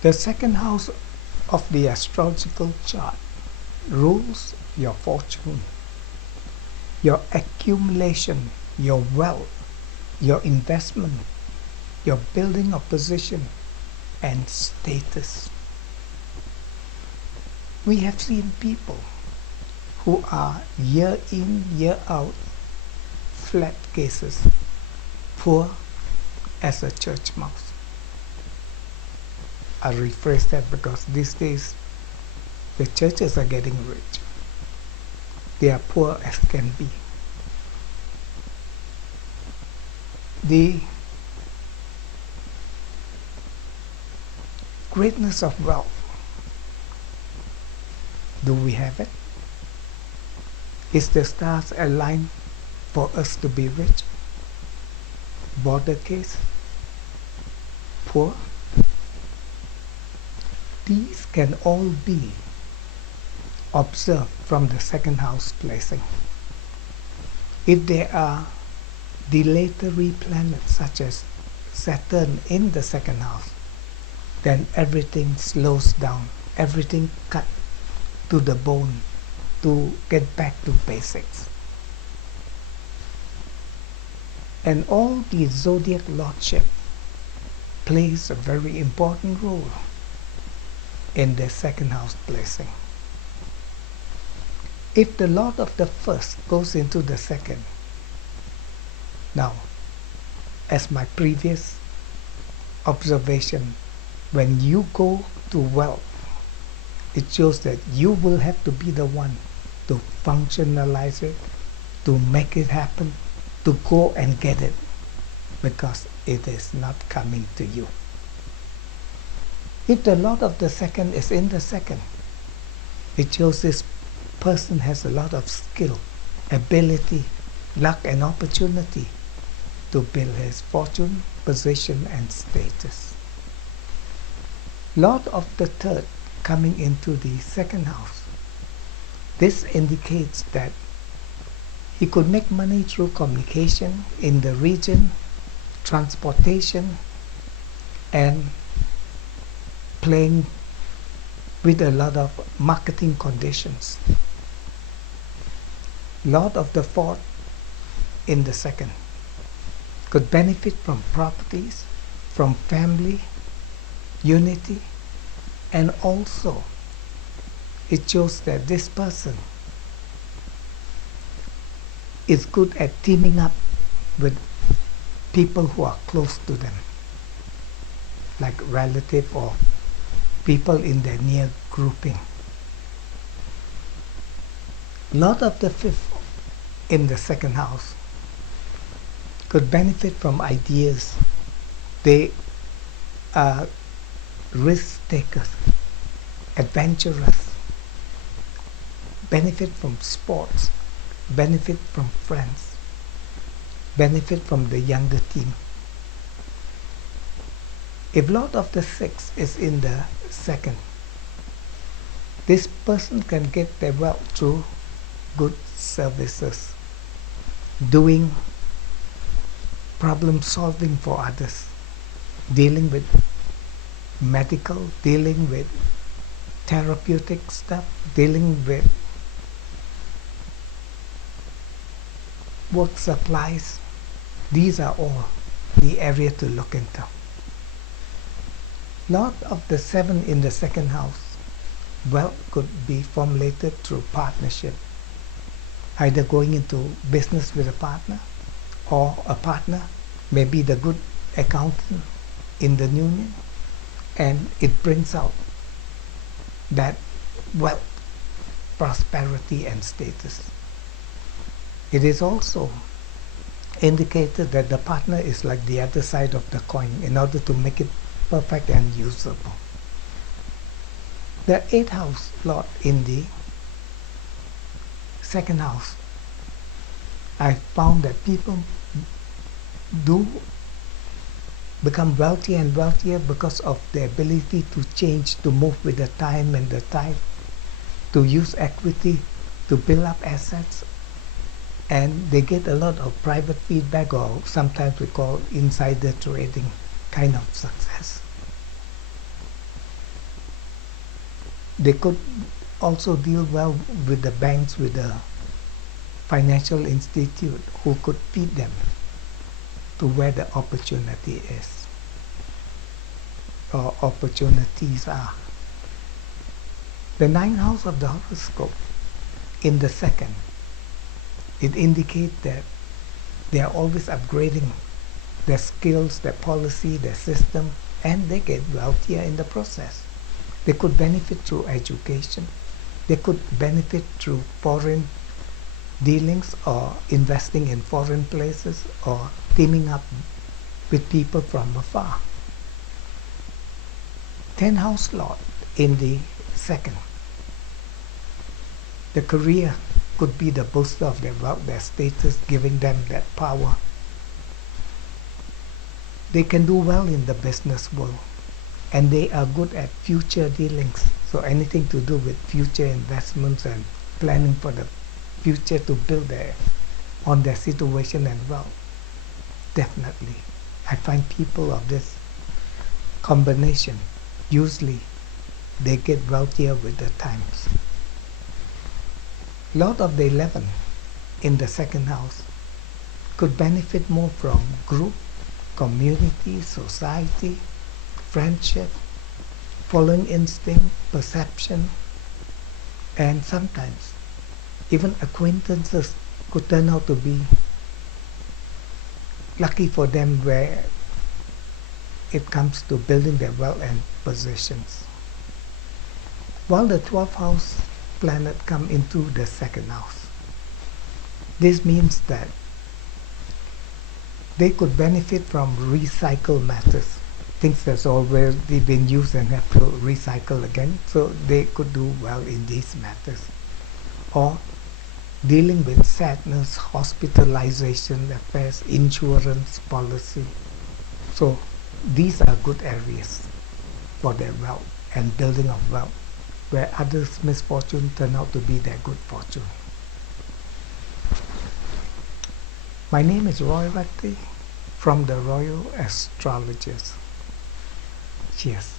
The second house of the astrological chart rules your fortune, your accumulation, your wealth, your investment, your building of position and status. We have seen people who are year in, year out, flat cases, poor as a church mouse. I rephrase that because these days the churches are getting rich. They are poor as can be. The greatness of wealth. Do we have it? Is the stars aligned for us to be rich? Border case? Poor? These can all be observed from the second house placing. If there are dilatory planets such as Saturn in the second house, then everything slows down, everything cut to the bone to get back to basics. And all the zodiac lordship plays a very important role in the second house placing. If the lord of the first goes into the second, now, as my previous observation, when you go to wealth, it shows that you will have to be the one to functionalize it, to make it happen, to go and get it, because it is not coming to you. If the lord of the second is in the second, it shows this person has a lot of skill, ability, luck and opportunity to build his fortune, position and status. Lord of the third coming into the second house. This indicates that he could make money through communication in the region, transportation, and playing with a lot of marketing conditions. Lord of the fourth in the second could benefit from properties, from family, unity, and also it shows that this person is good at teaming up with people who are close to them, like relative or people in their near grouping. Lord of the fifth in the second house could benefit from ideas. They are risk takers, adventurous, benefit from sports, benefit from friends, benefit from the younger team. If Lord of the sixth is in the second, this person can get their wealth through good services, doing problem solving for others, dealing with medical, dealing with therapeutic stuff, dealing with work supplies. These are all the area to look into. Lord of the seven in the second house, wealth could be formulated through partnership, either going into business with a partner, or a partner may be the good accountant in the union, and it brings out that wealth, prosperity and status. It is also indicated that the partner is like the other side of the coin in order to make it perfect and usable. The eighth house lord in the second house, I found that people do become wealthier and wealthier because of the ability to change, to move with the time and the tide, to use equity, to build up assets, and they get a lot of private feedback, or sometimes we call insider trading kind of success. They could also deal well with the banks, with the financial institute who could feed them to where the opportunity is or opportunities are. The ninth house of the horoscope in the second, it indicates that they are always upgrading their skills, their policy, their system, and they get wealthier in the process. They could benefit through education. They could benefit through foreign dealings or investing in foreign places or teaming up with people from afar. 10 house lord in the second. The career could be the booster of their wealth, their status, giving them that power. They can do well in the business world, and they are good at future dealings. So anything to do with future investments and planning for the future to build on their situation and wealth. Definitely, I find people of this combination, usually they get wealthier with the times. Lord of the 11 in the second house could benefit more from group, community, society, friendship, following instinct, perception, and sometimes even acquaintances could turn out to be lucky for them where it comes to building their wealth and positions. While the 12th house planet come into the second house, this means that they could benefit from recycled matters, things that's already been used and have to recycle again, so they could do well in these matters. Or dealing with sadness, hospitalization affairs, insurance policy. So these are good areas for their wealth and building of wealth, where others' misfortune turn out to be their good fortune. My name is Roy Ratty from the Royal Astrologers. Cheers.